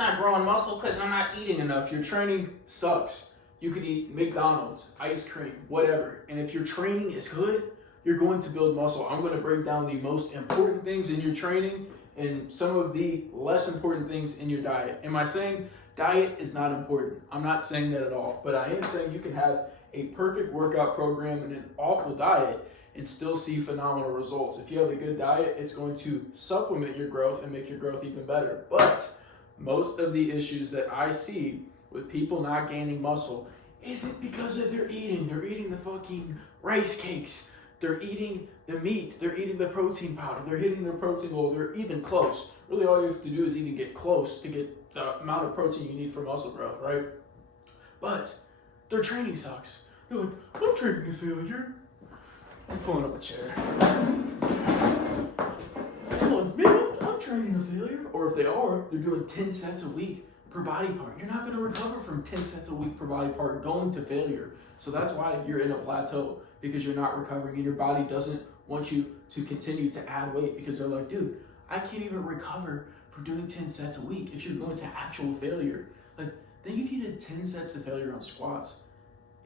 not growing muscle because I'm not eating enough. Your training sucks. You could eat McDonald's, ice cream, whatever. And if your training is good, you're going to build muscle. I'm going to break down the most important things in your training and some of the less important things in your diet. Am I saying diet is not important? I'm not saying that at all. But I am saying you can have a perfect workout program and an awful diet and still see phenomenal results. If you have a good diet, it's going to supplement your growth and make your growth even better. But most of the issues that I see with people not gaining muscle isn't because of their eating. They're eating the fucking rice cakes. They're eating the meat. They're eating the protein powder. They're hitting their protein goal. They're even close. Really all you have to do is even get close to get the amount of protein you need for muscle growth, right? But their training sucks. They're like, I'm training to failure. I'm pulling up a chair. They're like, man, I'm training to failure. Or if they are, they're doing 10 sets a week per body part. You're not going to recover from 10 sets a week per body part going to failure. So that's why you're in a plateau, because you're not recovering and your body doesn't want you to continue to add weight, because they're like, dude, I can't even recover for doing 10 sets a week if you're going to actual failure. Like, think if you did 10 sets to failure on squats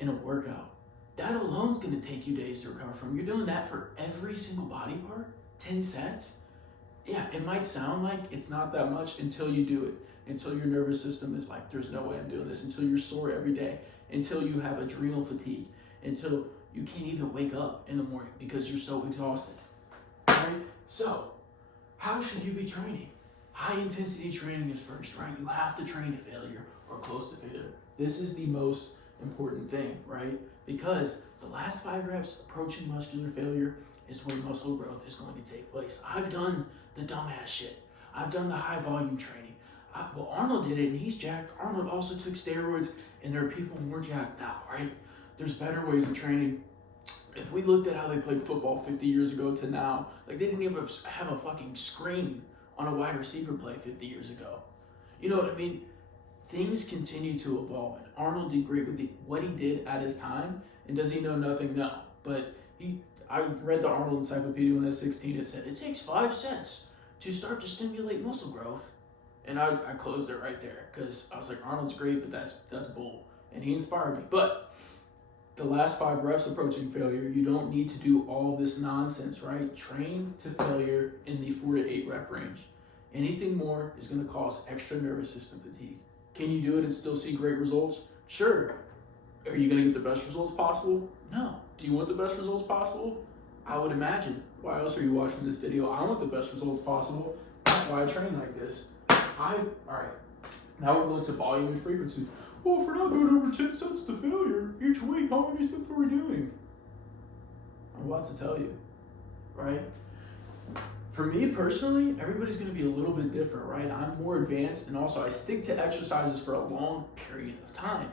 in a workout, that alone is going to take you days to recover from. You're doing that for every single body part, 10 sets. Yeah, it might sound like it's not that much until you do it, until your nervous system is like, there's no way I'm doing this, until you're sore every day, until you have adrenal fatigue, until you can't even wake up in the morning because you're so exhausted, right? So, how should you be training? High intensity training is first, right? You have to train to failure or close to failure. This is the most important thing, right? Because the last 5 reps approaching muscular failure is when muscle growth is going to take place. I've done the dumbass shit. I've done the high volume training. Well, Arnold did it and he's jacked. Arnold also took steroids and there are people more jacked now, right? There's better ways of training. If we looked at how they played football 50 years ago to now, like they didn't even have a fucking screen on a wide receiver play 50 years ago. You know what I mean? Things continue to evolve. And Arnold did great with what he did at his time. And does he know nothing? No. But I read the Arnold Encyclopedia when I was 16. It said, it takes 5 sets to start to stimulate muscle growth. And I closed it right there because I was like, Arnold's great, but that's bull. And he inspired me. But the last 5 reps approaching failure, you don't need to do all this nonsense, right? Train to failure in the 4 to 8 rep range. Anything more is going to cause extra nervous system fatigue. Can you do it and still see great results? Sure. Are you going to get the best results possible? No. Do you want the best results possible? I would imagine. Why else are you watching this video? I want the best results possible. That's why I train like this. All right. Now we're going to volume and frequency. Well, if we're not doing over 10 sets to failure each week, how many sets are we doing? I'm about to tell you, right? For me personally, everybody's going to be a little bit different, right? I'm more advanced, and also I stick to exercises for a long period of time.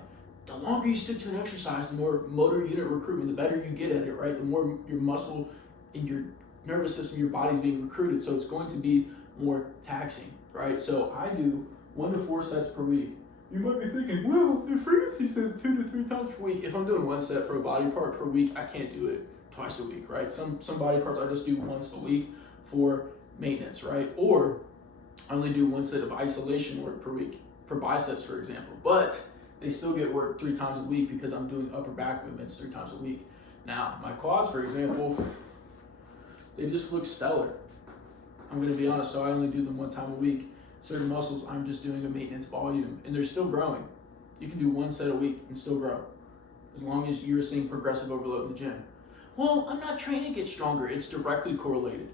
The longer you stick to an exercise, the more motor unit recruitment, the better you get at it, right? The more your muscle and your nervous system, your body's being recruited, so it's going to be more taxing, right? So I do 1 to 4 sets per week. You might be thinking, well, the frequency says 2 to 3 times per week. If I'm doing 1 set for a body part per week, I can't do it twice a week, right? Some body parts I just do once a week for maintenance, right? Or I only do 1 set of isolation work per week for biceps, for example. But they still get work 3 times a week because I'm doing upper back movements 3 times a week. Now, my quads, for example, they just look stellar. I'm going to be honest, so I only do them 1 time a week. Certain muscles, I'm just doing a maintenance volume, and they're still growing. You can do 1 set a week and still grow, as long as you're seeing progressive overload in the gym. Well, I'm not training to get stronger. It's directly correlated.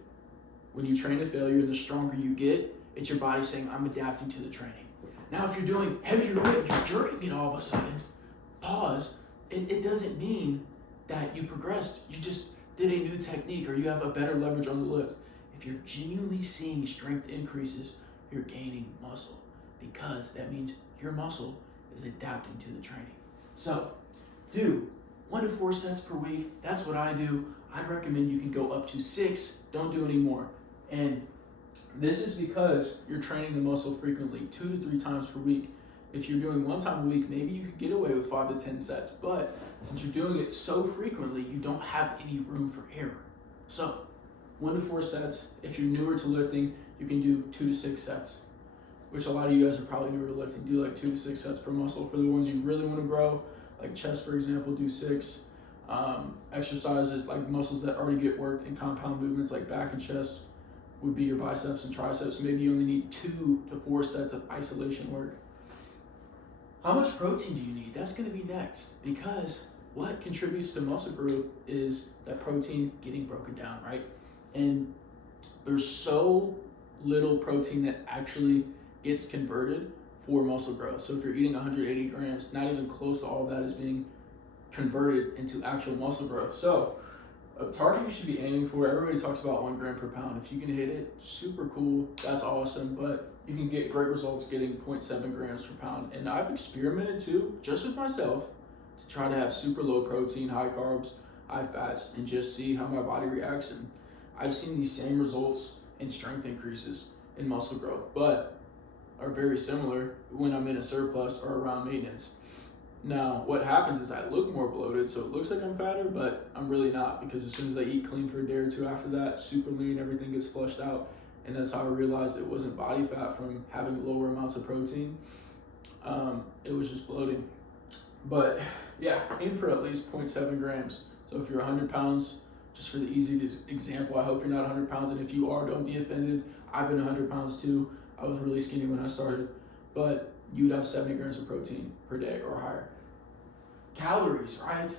When you train to failure, the stronger you get, it's your body saying, I'm adapting to the training. Now, if you're doing heavier weight, you're jerking it all of a sudden, pause, it doesn't mean that you progressed. You just did a new technique, or you have a better leverage on the lift. If you're genuinely seeing strength increases, you're gaining muscle, because that means your muscle is adapting to the training. So do 1 to 4 sets per week. That's what I do. I'd recommend you can go up to 6. Don't do any more. And this is because you're training the muscle frequently, 2 to 3 times per week. If you're doing 1 time a week, maybe you could get away with 5 to 10 sets. But since you're doing it so frequently, you don't have any room for error. So 1 to 4 sets. If you're newer to lifting, you can do 2 to 6 sets. which a lot of you guys are probably newer to lifting, do like 2 to 6 sets per muscle. For the ones you really want to grow, like chest, for example, do 6. Exercises like muscles that already get worked in compound movements like back and chest would be your biceps and triceps. Maybe you only need 2 to 4 sets of isolation work. How much protein do you need? That's going to be next, because what contributes to muscle growth is that protein getting broken down, right? And there's so little protein that actually gets converted for muscle growth. So if you're eating 180 grams, not even close to all that is being converted into actual muscle growth. So a target you should be aiming for, everybody talks about 1 gram per pound. If you can hit it, super cool, that's awesome, but you can get great results getting 0.7 grams per pound. And I've experimented too, just with myself, to try to have super low protein, high carbs, high fats, and just see how my body reacts. And I've seen these same results in strength increases in muscle growth, but are very similar when I'm in a surplus or around maintenance. Now, what happens is I look more bloated, so it looks like I'm fatter, but I'm really not, because as soon as I eat clean for a day or two after that, super lean, everything gets flushed out. And that's how I realized it wasn't body fat from having lower amounts of protein. It was just bloating. But yeah, aim for at least 0.7 grams. So if you're 100 pounds, just for the easy example, I hope you're not 100 pounds. And if you are, don't be offended. I've been 100 pounds too. I was really skinny when I started. But you'd have 70 grams of protein per day or higher. Calories, right?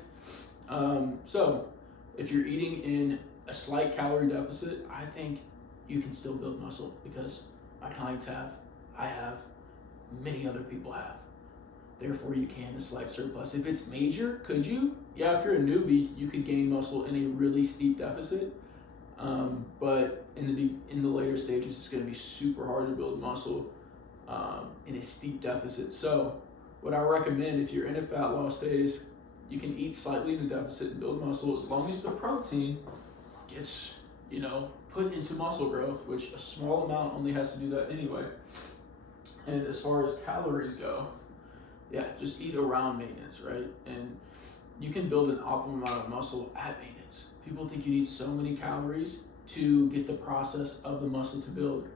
So if you're eating in a slight calorie deficit, I think you can still build muscle, because my clients have, I have, many other people have. Therefore, you can a slight surplus. If it's major, could you? Yeah, if you're a newbie, you could gain muscle in a really steep deficit. But in the later stages, it's going to be super hard to build muscle in a steep deficit. So what I recommend, if you're in a fat loss phase, you can eat slightly in a deficit and build muscle, as long as the protein gets, put into muscle growth, which a small amount only has to do that anyway. And as far as calories go, yeah, just eat around maintenance, right? And you can build an optimal amount of muscle at maintenance. People think you need so many calories to get the process of the muscle to build.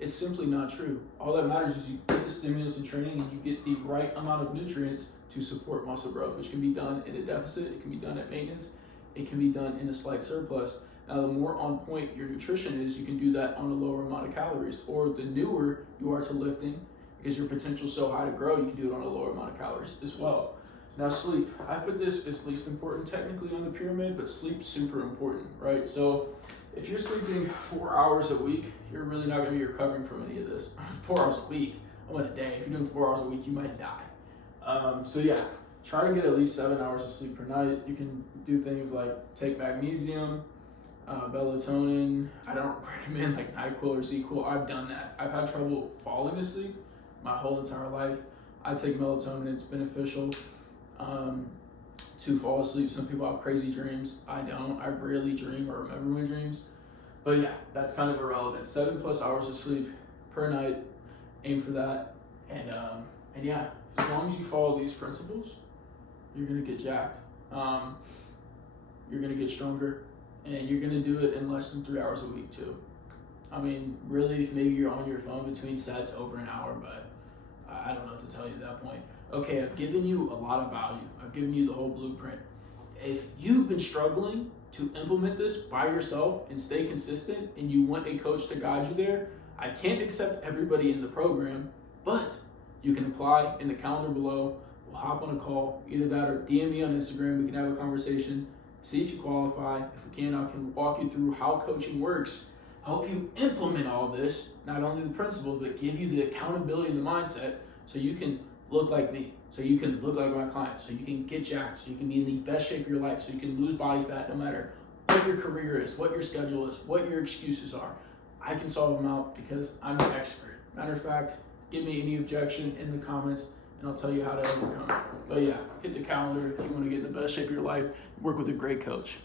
It's simply not true. All that matters is you get the stimulus in training and you get the right amount of nutrients to support muscle growth, which can be done in a deficit, it can be done at maintenance, it can be done in a slight surplus. Now, the more on point your nutrition is, you can do that on a lower amount of calories. Or the newer you are to lifting, because your potential is so high to grow, you can do it on a lower amount of calories as well. Now, sleep. I put this as least important technically on the pyramid, but sleep's super important, right? So if you're sleeping 4 hours a week, you're really not going to be recovering from any of this. 4 hours a week, I want a day. If you're doing 4 hours a week, you might die. So yeah, try to get at least 7 hours of sleep per night. You can do things like take magnesium, melatonin. I don't recommend like NyQuil or ZQuil. I've done that. I've had trouble falling asleep my whole entire life. I take melatonin, it's beneficial to fall asleep. Some people have crazy dreams. I don't. I rarely dream or remember my dreams. But yeah, that's kind of irrelevant. 7+ hours of sleep per night. Aim for that. And yeah, as long as you follow these principles, you're gonna get jacked. You're gonna get stronger, and you're gonna do it in less than 3 hours a week too. I mean, really, if maybe you're on your phone between sets over an hour, but I don't know what to tell you at that point. Okay, I've given you a lot of value. I've given you the whole blueprint. If you've been struggling to implement this by yourself and stay consistent, and you want a coach to guide you there, I can't accept everybody in the program, but you can apply in the calendar below. We'll hop on a call, either that or DM me on Instagram. We can have a conversation, see if you qualify. If we can, I can walk you through how coaching works, help you implement all this, not only the principles, but give you the accountability and the mindset so you can look like me, so you can look like my clients, so you can get jacked, so you can be in the best shape of your life, so you can lose body fat no matter what your career is, what your schedule is, what your excuses are. I can solve them out because I'm an expert. Matter of fact, give me any objection in the comments and I'll tell you how to overcome it. But yeah, hit the calendar if you want to get in the best shape of your life, work with a great coach.